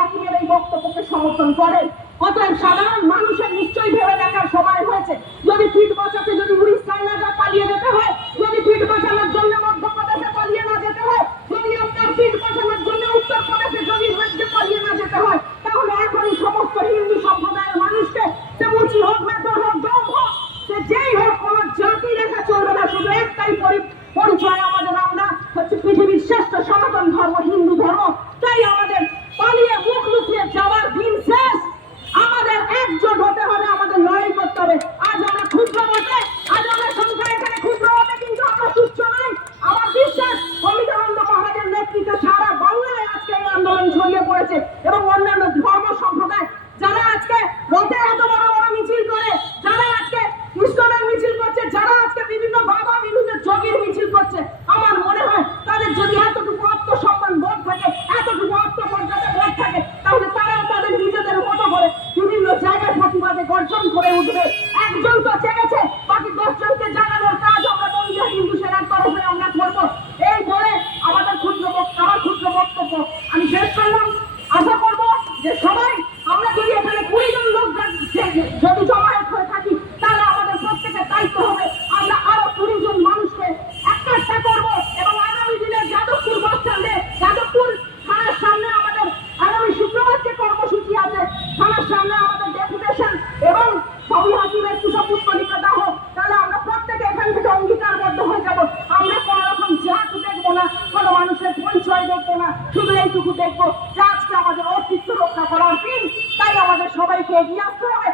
হাকিমের এই বক্তব্যকে সমর্থন করেন। অতএব সাধারণ মানুষের নিশ্চয়ই ভেবে দেখার সময় হয়েছে, যদি ফিট বাঁচাতে যদি উড়িষ্যায় না পালিয়ে যেতে হয়, যদি ফিট বাঁচানোর জন্য মধ্যপ্রদেশে পালিয়ে না যেতে হয়, যদি আপনার ফিট বাঁচানোর জন্য উত্তরপ্রদেশে যদি রাজ্যে পালিয়ে না যেতে হয়, তাহলে এখনই সমস্ত হিন্দু সম্প্রদায়ের মানুষকে সে মুচি হোক, মেথর হোক, ডোম হোক, সে যেই হোক, কোন জাতি রেখা চলবে না। শুধু একটাই পরিচয় আমাদের, আমরা হচ্ছে পৃথিবীর শ্রেষ্ঠ সনাতন ধর্ম হিন্দু ধর্ম। তাই আমাদের পালিয়ে মুখ লুকিয়ে যাওয়ার দিন শেষ। আমাদের একজোট হতে হবে, আমাদের লড়াই করতে হবে। আজ আমরা ক্ষুদ্র বটে, আজ আমরা সংখ্যা এখানে ক্ষুদ্র বটে, কিন্তু আমরা তুচ্ছ নই। আমার বিশ্বাস অমিতানন্দ মহারাজের নেতৃত্বে সারা বাংলায় আজকে এই আন্দোলন ছড়িয়ে পড়েছে এবং অন্যান্য ধর্ম সম্প্রদায় যারা আজকে রথের এত বড় বড় মিছিল করে, যারা আজকে ইসলামের মিছিল করছে, যারা আজকে বিভিন্ন বাবা বিভিন্ন যোগীর মিছিল করছে, আমার মনে হয় তাদের যদি এতটুকু আত্মসম্মান বোধ থাকে, এতটুকু আত্মমর্যাদা বোধ থাকে, তাহলে তারাও তাদের নিজেদের মতো করে বিভিন্ন জায়গায় প্রতিবাদে গর্জন করে উঠবে। একজন তো জেগেছে, বাকি 10 জনকে জানানোর কাজ আমরা বন্ধুরা হিন্দু সেনার তরফে আমরা করবো। এই বলে আমার ক্ষুদ্র বক্তব্য আমি শেষ করলাম। আশা করবো যে সবাই আমরা যদি এখানে 20 জন লোক যদি জমায়েত হয়ে থাকি, তাহলে আমাদের প্রত্যেকের দায়িত্ব হবে আমরা আরো 20 জন মানুষকে একটা করবো এবং আগামী দিনে যাদবপুর বাস স্ট্যান্ডে, যাদবপুর থানার সামনে আমাদের আগামী শুক্রবার যে কর্মসূচি আছে, থানার সামনে আমাদের ডেপুটেশন এবং সবই হাকিমের পুষ্পপুষ্পলিকা দাহ, তাহলে আমরা প্রত্যেকে এখান থেকে অঙ্গীকারবদ্ধ হয়ে যাবো। আমরা কোনো রকম জাত দেখবো না, কোনো মানুষের পরিচয় দেখবো না, শুধু এইটুকু দেখবো যে আজকে আমাদের অস্তিত্ব রক্ষা করার দিন। তাই আমাদের সবাইকে এগিয়ে আসতে হবে।